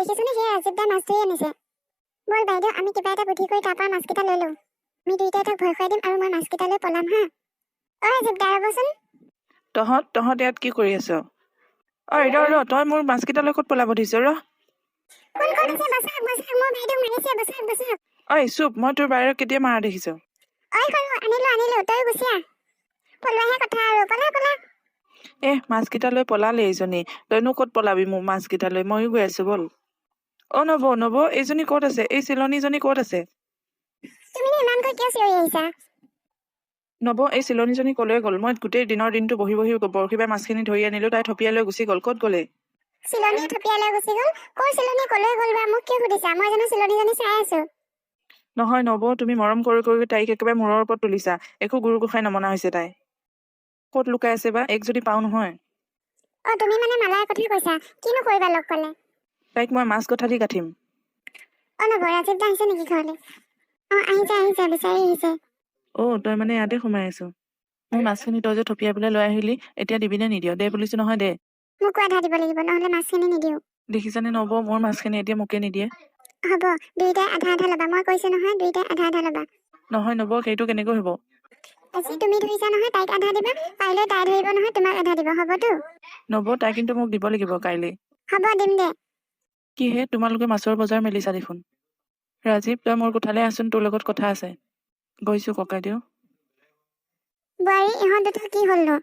দেখিছোনে সেই ৰাজীৱ দাই মাছ ধৰি আনিছে। বল বাইদেউ আমি কিবা এটা বুদ্ধি কৰি তাৰ পৰা মাছকেইটা লৈ লওঁ। আমি দুইটাই তাক ভয় খুৱাই দিম আৰু মই মাছকেইটা লৈ পলাম হা। ৰাজীৱ দা ৰ'বচোন। তহঁত ইয়াত কি কৰি আছ? ৰ তই মোৰ মাছকেইটালৈ ক'ত পলাব দিছ? ৰ কোন আছে বচাক মই বাইদেউ মাৰিছে বচাক। চুপ, মই তোৰ বাহিৰত কেতিয়া মাৰা দেখিছ? সৰু আনিলো তই গুচি আহ। পলোৱাহে কথা আৰু পলা। মাছকেইটা লৈ পলালে এইজনী। তইনো ক'ত পলাবি মোৰ মাছকেইটা লৈ? ময়ো গৈ আছো বল। নব এইজনী ক'ত আছে? এই চিলনীজনী ক'ত আছে? তুমি ইমানকৈ কিয় চিঞৰি আহিছা? নব, এই চিলনীজনী কলৈ গ'ল? মই গোটেই দিনটো বহি বৰশী বাই মাছখিনি ধৰি আনিলো, তাই থপিয়াই লৈ গুচি গ'ল। ক'ত গ'লে? চিলনীয়ে থপিয়াই লৈ গুচি গ'ল? ক'ৰ চিলনী কলৈ গ'ল বা? মোক কিয় সুধিছা? মই জানো চিলনীজনী চাই আছো। নহয় নব, তুমি মৰম কৰি তাইক একেবাৰে মূৰৰ ওপৰত তুলিছা। একো গুৰু গোসাঁই নমনা হৈছে তাই। ক'ত লুকাই আছে বা? এক যদি পাওঁ নহয়। তুমি মানে মালাৰ কথা কৈছা? কিনো কৰিবা লগ পালে? তাইক মই মাছ কথা দি কাটিম। নব, ৰাজীৱ দা আহিছে নেকি ঘৰলৈ? আহিছে বিচাৰি আহিছে। তই মানে ইয়াতে সোমাই আছো। মোৰ মাছখিনি তই যে থপিয়াই পেলাই লৈ আহিলি, এতিয়া দিবিনে নিদিয়? দে বুলিছো নহয়, দে। মোকো আধা দিব লাগিব, নহলে মাছখিনি নিদিও। দেখিছানে নব, মোৰ মাছখিনি এতিয়া মোকে নিদিয়ে। হ'ব, দুইটাই আধা ল'বা। মই কৈছো নহয় দুইটাই আধা ল'বা। নহয় নব, সেইটো কেনেকৈ হ'ব? আজি তুমি ধৰিছা নহয়, তাইক আধা দিবা। কাইলৈ তাই ধৰিব নহয়, তোমাক আধা দিব। হ'বতো? নব, তাই কিন্তু মোক দিব লাগিব কাইলৈ। হ'ব, দিম দে। কিহে তোমালোকে মাছৰ বজাৰ মেলিছা দেখোন। ৰাজীৱ, তই মোৰ কোঠালৈ আছোন, তোৰ লগত কথা আছে। গৈছো ককাইদেউ। বোৱাৰী, ইহঁত দুটা কি হ'লনো?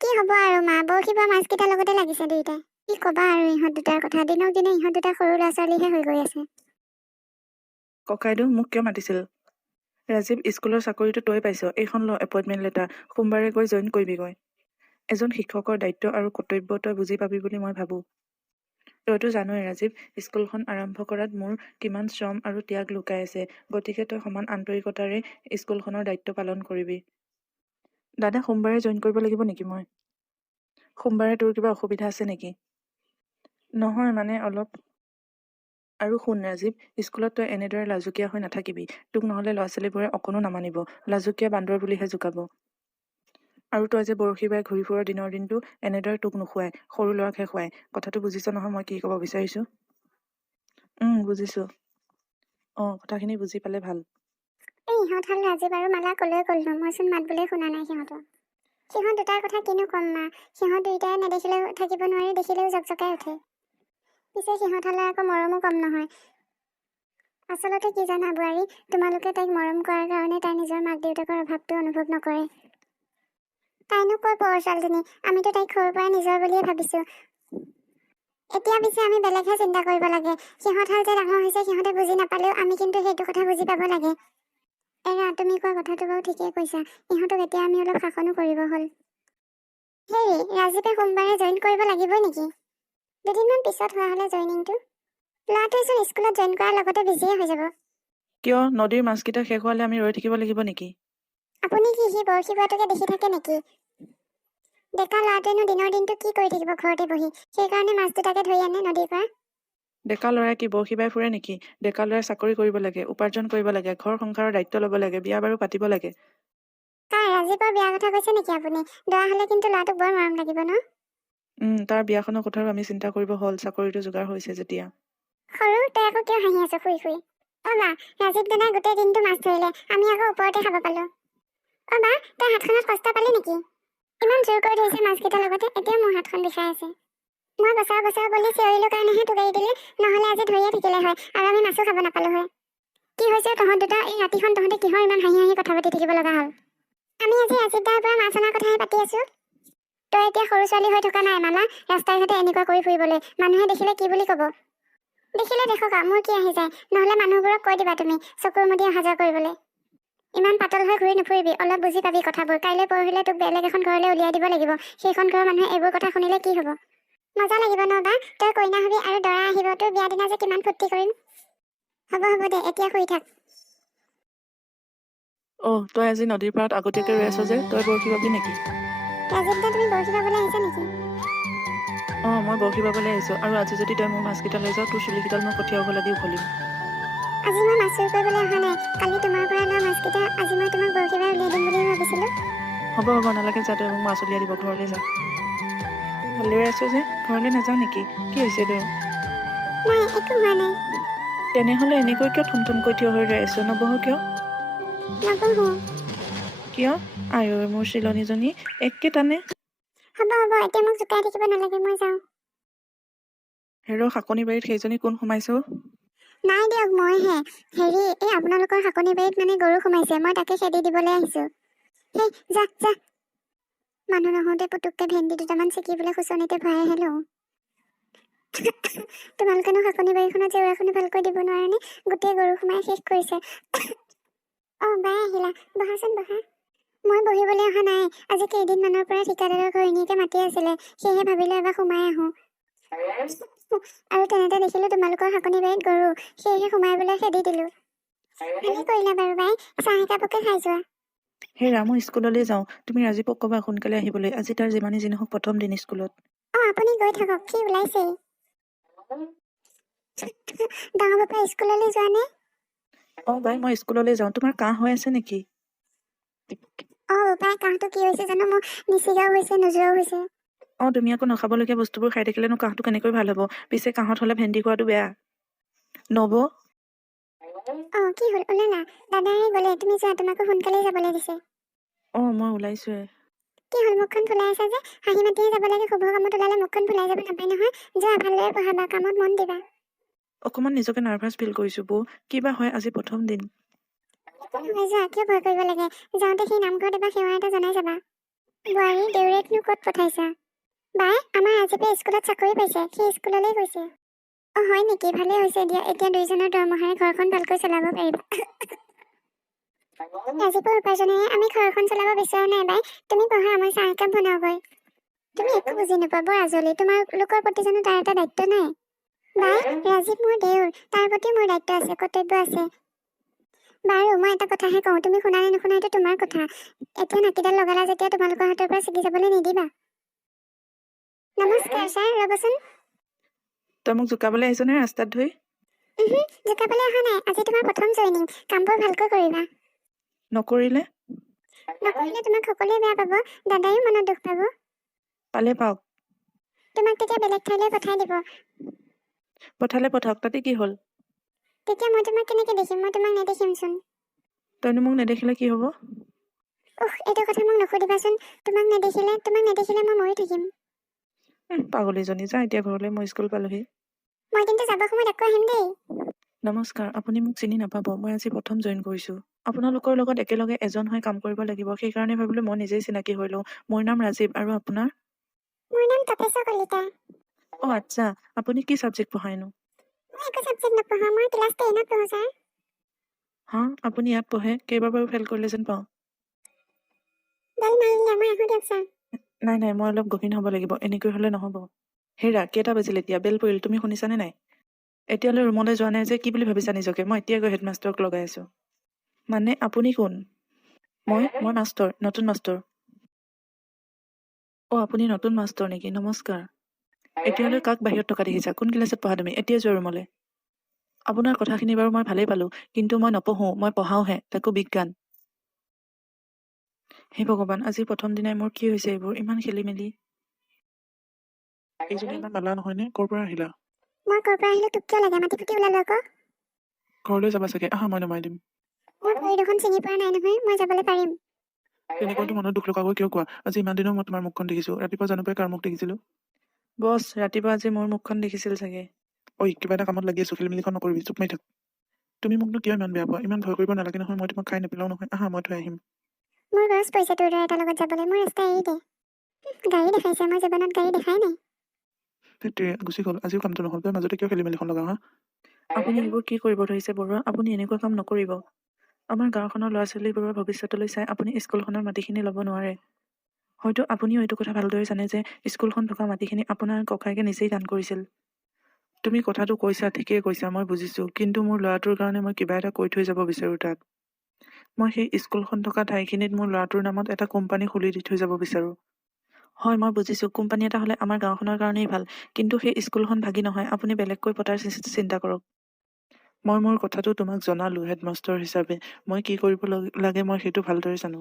কি হ'ব আৰু মা, বৰশী বোৱা মাছকেইটাৰ লগতে লাগিছে দুইটাই। কি ক'বা আৰু ইহঁত দুটাৰ কথা। দিনক দিনে ইহঁত দুটা সৰু ল'ৰা ছোৱালীহে হৈ গৈ আছে। ককাইদেউ, মোক কিয় মাতিছিল? ৰাজীৱ, স্কুলৰ চাকৰিটো তই পাইছ। এইখন ল এপইণ্টমেণ্ট লেটাৰ। সোমবাৰে গৈ জইন কৰিবিগৈ। এজন শিক্ষকৰ দায়িত্ব আৰু কৰ্তব্য তই বুজি পাবি বুলি মই ভাবো। তইতো জানই ৰাজীৱ, স্কুলখন আৰম্ভ কৰাত মোৰ কিমান শ্ৰম আৰু ত্যাগ লুকাই আছে। গতিকে তই সমান আন্তৰিকতাৰে স্কুলখনৰ দায়িত্ব পালন কৰিবি। দাদা, সোমবাৰে জইন কৰিব লাগিব নেকি মই? সোমবাৰে তোৰ কিবা অসুবিধা আছে নেকি? নহয় মানে অলপ। আৰু শুন ৰাজীৱ, স্কুলত তই এনেদৰে লাজুকীয়া হৈ নাথাকিবি। তোক নহলে ল'ৰা ছোৱালীবোৰে অকণো নামানিব। লাজুকীয়া বান্দৰ বুলিহে জোকাব। আৰু তই যে বৰশী বাই ঘূৰি ফুৰৰ দিনৰ দিনটো এনেদৰে তোক নোখোৱাই, সৰু ল'ৰাকহে খুৱাই। কথাটো বুজিছ নহয় মই কি ক'ব বিচাৰিছো? বুজিছো। কথাখিনি বুজি পালে ভাল। ইহঁত হ'ল ৰাজীৱ আৰু মালা কলৈ গ'লনো? মইচোন মাত বোলে শুনা নাই সিহঁতৰ। সিহঁত দুটাৰ কথা কিনো কম মা। সিহঁত দুইটাই নেদেখিলেও থাকিব নোৱাৰি, দেখিলেও জকজকাই উঠে। পিছে সিহঁত হ'লে আকৌ মৰমো কম নহয়। আচলতে কি জানা বোৱাৰী, তোমালোকে তাইক মৰম কৰাৰ কাৰণে তাই নিজৰ মাক দেউতাকৰ অভাৱটো অনুভৱ নকৰে। তাইনো কৰ পৰ ছোৱালীজনী, আমিতো তাইক সৰুৰ পৰাই নিজৰ বুলিয়ে ভাবিছো। এতিয়া পিছে আমি বেলেগহে চিন্তা কৰিব লাগে। সিহঁত হাল যে ডাঙৰ হৈছে, সিহঁতে বুজি নাপালেও আমি কিন্তু সেইটো কথা বুজি পাব লাগে। তুমি কোৱা কথাটো বাৰু ঠিকেই কৈছা। ইহঁতক এতিয়া আমি অলপ শাসনো কৰিব হ'ল। ৰাজীৱে সোমবাৰে জইন কৰিব লাগিবই নেকি? দুদিনমান পিছত হোৱা হ'লে জইনিংটো। ল'ৰাটোৱেচোন স্কুলত জইন কৰাৰ লগতে বিজিয়ে হৈ যাব। কিয়? নদীৰ মাছকেইটা শেষ হোৱালে আমি ৰৈ থাকিব লাগিব নেকি? আপুনি কি সি বৰশী বোৱাটোকে দেখি থাকে নেকি? ডেকা ল'ৰাটোৱেনো দিনৰ দিনটো কি কৰি থাকিব ঘৰতে বহি? সেইকাৰণে মাছ দুটাকে ধৰি আনে নদীৰ পৰা। ডেকা ল'ৰাই কি বৰশী বাই ফুৰে নেকি? ডেকা ল'ৰাই চাকৰি কৰিব লাগে, উপাৰ্জন কৰিব লাগে, ঘৰ সংসাৰৰ দায়িত্ব ল'ব লাগে, বিয়া বাৰু পাতিব লাগে। ৰাজীৱৰ বিয়াৰ কথা কৈছে নেকি আপুনি? দৰা হ'লে কিন্তু ল'ৰাটোক বৰ মৰম লাগিব ন? তাৰ বিয়াখনৰ কথাও আমি চিন্তা কৰিব হ'ল, চাকৰিটো যোগাৰ হৈছে যেতিয়া। সৰু, তই আকৌ কিয় হাঁহি আছ শুই? মা, ৰাজীৱ দাদাই গোটেই দিনটো মাছ ধৰিলে, আমি আকৌ ওপৰতে খাব পালো। মা, তই হাতখনত কষ্ট পালি নেকি? ইমান জোৰ কৰি ধৰিছে মাছকেইটাৰ লগতে, এতিয়া মোৰ হাতখন বিষাই আছে। মই বচাও বুলি চিঞৰিলো কাৰণেহে তোক এৰি দিলে, নহ'লে আজি ধৰিয়ে থাকিলে হয় আৰু আমি মাছো খাব নাপালো হয়। কি হৈছে তহঁত দুটা? এই ৰাতিখন তহঁতে কিহৰ ইমান হাঁহি কথা পাতি থাকিব লগা হ'ল? আমি আজি ৰাজীৱ দাৰ পৰা মাছ অনাৰ কথাহে পাতি আছো। তই এতিয়া সৰু ছোৱালী হৈ থকা নাই মালা, ৰাস্তাই ঘাটে এনেকুৱা কৰি ফুৰিবলৈ। মানুহে দেখিলে কি বুলি ক'ব? দেখিলে দেখক, মোৰ কি আহি যায়? নহ'লে মানুহবোৰক কৈ দিবা তুমি চকুৰ মুদি অহা যোৱা কৰিবলৈ। ইমান পাতল হৈ ঘূৰি নুফুৰিবি, অলপ বুজি পাবি কথাবোৰ। কাইলৈ পৰহিলে তোক বেলেগ এখন ঘৰলৈ উলিয়াই দিব লাগিব। সেইখন ঘৰৰ মানুহে এইবোৰ কথা শুনিলে কি হ'ব? মজা লাগিব ন বা? তই কইনা হবি আৰু দৰা আহিব, তোৰ বিয়া দিনা যে কিমান ফূৰ্তি কৰিম। হ'ব দে, এতিয়া শুই থাক। তই আজি নদীৰ পাৰত আগতীয়াকৈ ৰৈ আছ যে, তই বৰশী বাবি নেকি? ৰাজীৱ দা, তুমি বৰশী বাবলৈ আহিছা নেকি? মই বৰশী বাবলৈ আহিছো। আৰু আজি যদি তই মোৰ মাছকেইটা লৈ যাওঁ, তোৰ চুলিকেইডাল মই কঠীয়া উঘলা দি উঘলিম। আজি মই মাছ চুৰ কৰিবলৈ অহা নাই। কালি তোমাৰ পৰা লোৱা মাছকেইটা আজি মই তোমাক বৰশী বাই উলিয়াই দিম বুলি ভাবিছিলো। হ'ব নালাগে, যা, তই মোক মাছ উলিয়াই দিব। ঘৰলৈ যা। ভালদৰে আছো যে, ঘৰলৈ নাযাওঁ নেকি? কি হৈছে তোৰ? নাই, একো হোৱা নাই। তেনেহ'লে এনেকৈ কিয় থমথমকৈ থিয় হৈ ৰৈ আছো? নবহ কিয়? নপঢ়ো। কিয়? আই ঐ মোৰ চিলনীজনী একে টানে। হ'ব এতিয়া মোক জোকাই থাকিব নালাগে, মই যাওঁ। হেৰ' শাকনি বাৰীত সেইজনী কোন সোমাইছো? নাই দিয়ক, মইহে। হেৰি, এই আপোনালোকৰ শাকনি বাৰীত মানে গৰু সোমাইছে, মই তাকে খেদি দিবলৈ আহিছো। হেই যা যা। মানুহ নহওঁতে পুতুককে ভেন্দি দুটামান ছিকিবলৈ খুচনিতে ভৰাই আহিলো। তোমালোকেনো শাকনি বাৰীখনত জেওৰাখনো ভালকৈ দিব নোৱাৰেনে? গোটেই গৰু সোমাই শেষ কৰিছে। বাই আহিলা, বহাচোন বহা। মই বহিবলৈ অহা নাই। আজি কেইদিনমানৰ পৰা ঠিকাদাৰৰ ঘৈণীয়েকে মাতি আছিলে, সেয়েহে ভাবিলো এবাৰ সোমাই আহো। আৰু তেনেতে দেখিলো তোমালোকৰ শাকনি বাৰীত গৰু, সেয়েহে সোমাই খেদি দিলো। ভালে কৰিলা বাৰু বাই, চাহ একাপকে খাই যোৱা। হেৰা মই স্কুললৈ যাওঁ, তুমি ৰাজীৱক ক'বা সোনকালে আহিবলৈ। আজি তাৰ যিমানেই যি নহওক প্ৰথম দিন স্কুলত। আপুনি গৈ থাকক, সি ওলাইছেই। ডাঙৰ বাপা স্কুললৈ যোৱা নে? বাই মই স্কুললৈ যাওঁ। তোমাৰ কাহ হৈ আছে নেকি? বাই কাহটো কি হৈছে জানো, মোৰ নিচিগাও হৈছে, নোযোৱাও হৈছে। তুমি আকৌ নাখাবলগীয়া বস্তুবোৰ খাই থাকিলেনো কাহটো কেনেকৈ ভাল হ'ব? পিছে কাহত হ'লে ভেন্দি খোৱাটো বেয়া। নব কি হ'ল, ওলালা? দাদাই গ'লে, তুমি যোৱা, তোমাকো সোনকালে যাবলৈ দিছে। মই ওলাইছোৱে। কি হ'ল, মুখখন ফুলাই আছা যে? হাঁহি মাতিহে যাব লাগে, শুভ কামত ওলালে মুখখন ফুলাই যাব নাপায় নহয়। যোৱা, ভালদৰে পঢ়াবা, কামত মন দিবা। অকণমান নিজকে নাৰ্ভাছ ফিল কৰিছো বৌ, কিবা হয় আজি প্ৰথম দিন। যোৱা, কিয় ভয় কৰিব লাগে? যাওঁতে সেই নামঘৰত এবাৰ সেৱা এটা জনাই যাবা। বোৱাৰী দেউৰেকনো ক'ত পঠাইছা? বাই, আমাৰ ৰাজীৱে স্কুলত চাকৰি পাইছে, সেই স্কুললৈ গৈছে। হয় নেকি? ভালে হৈছে দিয়া, এতিয়া দুইজনৰ দৰমহাৰে ঘৰখন ভালকৈ চলাব পাৰিবা। ৰাজীৱৰ উপাৰ্জনেৰে আমি ঘৰখন চলাব বিচৰা নাই বাই, তুমি পঢ়া, মই চাহ একাপ বনাওগৈ। তুমি একো বুজি নোপোৱা, বৰ আজলি, তোমালোকৰ প্ৰতি জানো তাৰ এটা দায়িত্ব নাই? বাই, ৰাজীৱ মোৰ দেউৰ, তাৰ প্ৰতিও মোৰ দায়িত্ব আছে, কৰ্তব্য আছে। বাৰু মই এটা কথাহে কওঁ, তুমি শুনা নে নুশুনা এইটো তোমাৰ কথা। এতিয়া নাকিডাল লগালা যেতিয়া তোমালোকৰ হাতৰ পৰা ছিগি যাবলৈ নিদিবা। নমস্কাৰ ছাৰ, ৰ'বচোন। তই মোক জোকাবলৈ আহিছ নে ৰাস্তাত ধৰি? জোকাবলৈ অহা নাই, আজি তোমাৰ প্ৰথম জইনিং, কামবোৰ ভালকৈ কৰিবা। নকৰিলে তোমাক সকলোৱে বেয়া পাব, দাদাইও মনত দুখ পাব। পালে পাওক, তোমাক তেতিয়া বেলেগ ঠাইলৈ পঠাই দিব। পঠালে পঠাওক, তাতে কি হ'ল? তেতিয়া মই তোমাক কেনেকে দেখিম? মই তোমাক নেদেখিমচোন। তইনো মোক নেদেখিলে কি হ'ব? এইটো কথা মোক নুসুধিবাচোন। তোমাক নেদেখিলে মই মৰি থাকিম। পাগলীজনী, যা এতিয়া ঘৰলৈ, মই স্কুল পালোহি। মই কিন্তু যাব সময়ত আকৌ আহিম দেই। নমস্কাৰ, আপুনি মোক চিনি নাপাব, মই আজি প্ৰথম জইন কৰিছোঁ। আপোনালোকৰ লগত একেলগে এজন হৈ কাম কৰিব লাগিব, সেইকাৰণে ভাবিলো মই নিজেই চিনাকি হৈ লওঁ। মোৰ নাম ৰাজীৱ, আৰু আপোনাৰ? মোৰ নাম তপেশ্বৰ কলিতা। আচ্ছা, আপুনি কি ছাবজেক্ট পঢ়ায়নো? মই একো ছাবজেক্ট নপঢ়াওঁ, মই ক্লাছ 10ত পঢ়োঁ ছাৰ। আপুনি ইয়াত পঢ়ে? কেইবাৰ বাৰু ফেইল কৰিলে যেন পাওঁ। বেল মাৰিলে, মই আহোঁ দিয়ক ছাৰ। নাই, মই অলপ গহীন হ'ব লাগিব, এনেকৈ হ'লে নহ'ব। হেৰা, কেইটা বাজিল এতিয়া? বেল পৰিল, তুমি শুনিছানে নাই? এতিয়ালৈ ৰুমলৈ যোৱা নাই যে, কি বুলি ভাবিছা নিজকে? মই এতিয়া গৈ হেডমাষ্টাৰক লগাই আছোঁ। মানে আপুনি কোন? মই মাষ্টৰ, নতুন মাষ্টৰ। আপুনি নতুন মাষ্টৰ নেকি? নমস্কাৰ। এতিয়ালৈ কাক বাহিৰত থকা দেখিছা? কোন ক্লাছত পঢ়া তুমি? এতিয়া যোৱা ৰুমলৈ। আপোনাৰ কথাখিনি বাৰু মই ভালেই পালোঁ, কিন্তু মই নপঢ়োঁ, মই পঢ়াওঁহে, তাকো বিজ্ঞান। হে ভগৱান, আজি প্ৰথম দিনাই মোৰ কি হৈছে এইবোৰ, ইমান খেলি মেলি। এইজনী ইমান মালা নহয়নে? ক'ৰ পৰা আহিলা? মই ক'ৰ পৰা আহিলো তোক কিয় লাগে? মাটি ফুটি ওলালো আকৌ। ঘৰলৈ যাবা চাগে, আহা মই নমাই দিম। মোৰ ভৰি দুখন চিনি পোৱা নাই নহয়, মই যাবলৈ পাৰিম। তেনেকৈতো মনত দুখ লগাকৈ কিয় কোৱা? আজি ইমান দিনো মই তোমাৰ মুখখন দেখিছো, ৰাতিপুৱা জানো পাই কাৰ মুখ দেখিছিলো? বছ, ৰাতিপুৱা আজি মোৰ মুখখন দেখিছিল চাগে। কিবা এটা কামত লাগি আছো, খেলিমেলিখন নকৰিবি, চুপ মাৰি থাক। তুমি মোকনো কিয় ইমান বেয়া পোৱা? ইমান ভয় কৰিব নালাগে নহয়, মই তোমাক খাই নেপেলাও নহয়, আহা মই থৈ আহিম। মোৰ ৰছ পইচা তোৰ দৰে এটা লগত যাবলৈ, মোৰ ৰাস্তা এৰি দে। গাড়ী দেখাইছে, মই জীৱনত গাড়ী দেখাই নাই। সেইটোৱে গুচি গ'ল, আজিও কামটো নহ'ল, তই মাজতে কিয় খেলিমেলিখন লগাও হা? আপুনি এইবোৰ কি কৰিব ধৰিছে বৰুৱা? আপুনি এনেকুৱা কাম নকৰিব। আমাৰ গাঁওখনৰ ল'ৰা ছোৱালীবোৰৰ ভৱিষ্যতলৈ চাই আপুনি স্কুলখনৰ মাটিখিনি ল'ব নোৱাৰে। হয়তো আপুনিও এইটো কথা ভালদৰে জানে যে স্কুলখন থকা মাটিখিনি আপোনাৰ ককায়েকে নিজেই দান কৰিছিল। তুমি কথাটো কৈছা, ঠিকেই কৈছা, মই বুজিছো, কিন্তু মোৰ ল'ৰাটোৰ কাৰণে মই কিবা এটা কৈ থৈ যাব বিচাৰো তাত। মই সেই স্কুলখন থকা ঠাইখিনিত মোৰ ল'ৰাটোৰ নামত এটা কোম্পানী খুলি দি থৈ যাব বিচাৰো। হয়, মই বুজিছোঁ, কোম্পানী এটা হ'লে আমাৰ গাঁওখনৰ কাৰণেই ভাল, কিন্তু সেই স্কুলখন ভাগি নহয়, আপুনি বেলেগকৈ পতাৰ চিন্তা কৰক। মই মোৰ কথাটো তোমাক জনালো হেডমাষ্টাৰ হিচাপে, মই কি কৰিব লাগে মই সেইটো ভালদৰে জানো।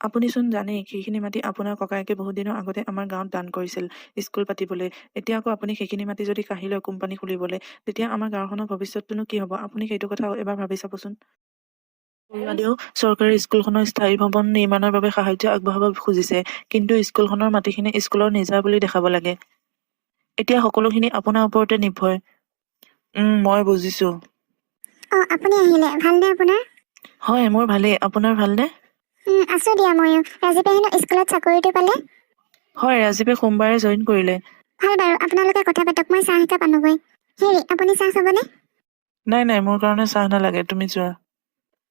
আপুনিচোন জানেই সেইখিনি মাটি আপোনাৰ ককায়েকে বহুত দিনৰ আগতে আমাৰ গাঁৱত দান কৰিছিল স্কুল পাতিবলৈ। এতিয়া আকৌ আপুনি সেইখিনি মাটি যদি কাঢ়ি লয় কোম্পানী খুলিবলৈ, তেতিয়া আমাৰ গাঁওখনৰ ভৱিষ্যতটোনো কি হ'ব? আপুনি সেইটো কথা এবাৰ ভাবি চাবচোন। বৰুৱাদেউ চৰকাৰী স্কুলখনৰ স্থায়ী ভৱন নিৰ্মাণৰ বাবে সাহায্য আগবঢ়াব খুজিছে, কিন্তু স্কুলখনৰ মাটিখিনি স্কুলৰ নিজা বুলি দেখাব লাগে। এতিয়া সকলোখিনি আপোনাৰ ওপৰতে নিৰ্ভৰ। মই বুজিছো। আপুনি আহিলে ভালনে আপোনাৰ? হয়, মোৰ ভালেই। আপোনাৰ ভালনে? আছো দিয়া ময়ো। ৰাজীৱে হেনো স্কুলত চাকৰিটো পালে। হয়, ৰাজীৱে সোমবাৰে জইন কৰিলে। ভাল বাৰু, আপোনালোকে কথা পাতক, মই চাহ একাপ আনোগৈ। হেৰি, আপুনি চাহ খাবনে? নাই, মোৰ কাৰণে চাহ নালাগে, তুমি যোৱা।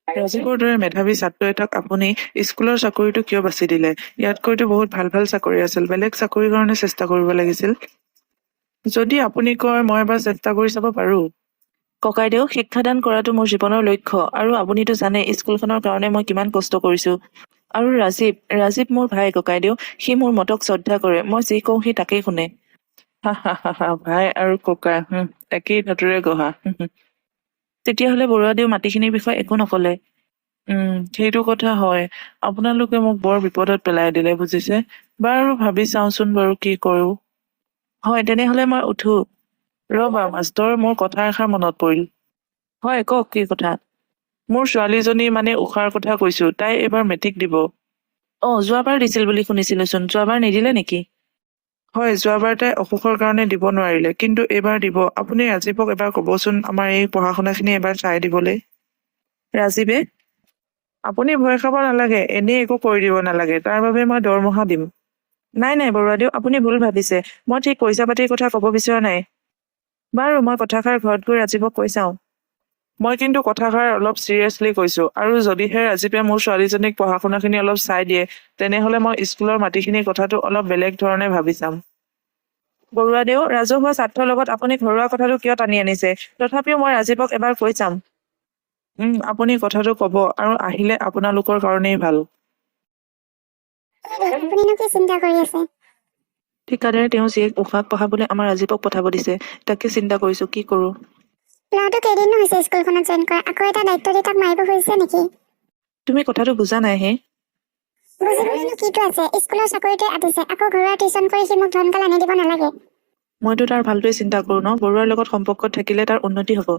ৰাজীৱৰ দৰে মেধাৱী ছাত্ৰ এটাক আপুনি স্কুলৰ চাকৰিটো কিয় বাছি দিলে? ইয়াতকৈতো বহুত ভাল ভাল চাকৰি আছিল, বেলেগ চাকৰিৰ কাৰণে চেষ্টা কৰিব লাগিছিল। যদি আপুনি কয় মই এবাৰ চেষ্টা কৰি চাব পাৰোঁ। ককাইদেউ, শিক্ষাদান কৰাটো মোৰ জীৱনৰ লক্ষ্য, আৰু আপুনিতো জানে স্কুলখনৰ কাৰণে মই কিমান কষ্ট কৰিছো। আৰু ৰাজীৱ মোৰ ভাই ককাইদেউ, সি মোৰ মতক শ্ৰদ্ধা কৰে। মই যি কওঁ সি তাকেই শুনে। ভাই আৰু ককা একেই ধাতুৰে গঢ়া। তেতিয়াহ'লে বৰুৱাদেউ মাটিখিনিৰ বিষয়ে একো নকলে? সেইটো কথা হয়। আপোনালোকে মোক বৰ বিপদত পেলাই দিলে, বুজিছে। বাৰু ভাবি চাওঁচোন বাৰু কি কৰোঁ। হয়, তেনেহ'লে মই উঠো। ৰ'বা মাষ্টৰ, মোৰ কথা এষাৰ মনত পৰিল। হয়, কওক কি কথা? মোৰ ছোৱালীজনী মানে উষাৰ কথা কৈছো, তাই এইবাৰ মেট্ৰিক দিব। যোৱাবাৰ দিছিল বুলি শুনিছিলোচোন। যোৱাবাৰ নিদিলে নেকি? হয়, যোৱাবাৰ তাই অসুখৰ কাৰণে দিব নোৱাৰিলে, কিন্তু এইবাৰ দিব। আপুনি ৰাজীৱক এবাৰ ক'বচোন আমাৰ এই পঢ়া শুনাখিনি এবাৰ চাই দিবলৈ। ৰাজীৱে? আপুনি ভয় খাব নালাগে, এনেই একো কৰি দিব নালাগে, তাৰ বাবে মই দৰমহা দিম। নাই বৰুৱাদেউ, আপুনি ভুল ভাবিছে। মই ঠিক পইচা পাতিৰ কথা ক'ব বিচৰা নাই। বাৰু, মই কথাষাৰ ঘৰত গৈ ৰাজীৱক কৈ চাওঁ। মই কিন্তু কথাষাৰ অলপ চিৰিয়াছলি কৈছো, আৰু যদিহে ৰাজীৱে মোৰ ছোৱালীজনীক পঢ়া শুনাখিনি অলপ চাই দিয়ে, তেনেহ'লে মই স্কুলৰ মাটিখিনিৰ কথাটো অলপ বেলেগ ধৰণে ভাবি চাম। বৰুৱাদেউ, ৰাজহুৱা স্বাৰ্থৰ লগত আপুনি ঘৰুৱা কথাটো কিয় টানি আনিছে? তথাপিও মই ৰাজীৱক এবাৰ কৈ চাম। আপুনি কথাটো ক'ব, আৰু আহিলে আপোনালোকৰ কাৰণেই ভাল। আপুনিনো কি চিন্তা কৰি আছে? ঠিকাদাৰে তেওঁ জীয়েক উষাক পঢ়াবলৈ আমাৰ ৰাজীৱক পঠাব দিছে। তাকে চিন্তা কৰিছো, কি কৰো। ল'ৰাটো কেইদিনো হৈছে স্কুলখনত জইন কৰা, আকৌ এটা দায়িত্ব দি তাক মাৰিব খুজিছে নেকি? তুমি কথাটো বুজা নাই হে? বুজিবলৈনো কিটো আছে? স্কুলৰ চাকৰিটোৱে আতিছে, আকৌ ঘৰুৱা টিউচন কৰি সি মোক ধনকাল আনি দিব নালাগে। মইতো তাৰ ভালটোৱে চিন্তা কৰো ন। বৰুৱাৰ লগত সম্পৰ্কত থাকিলে তাৰ উন্নতি হ'ব।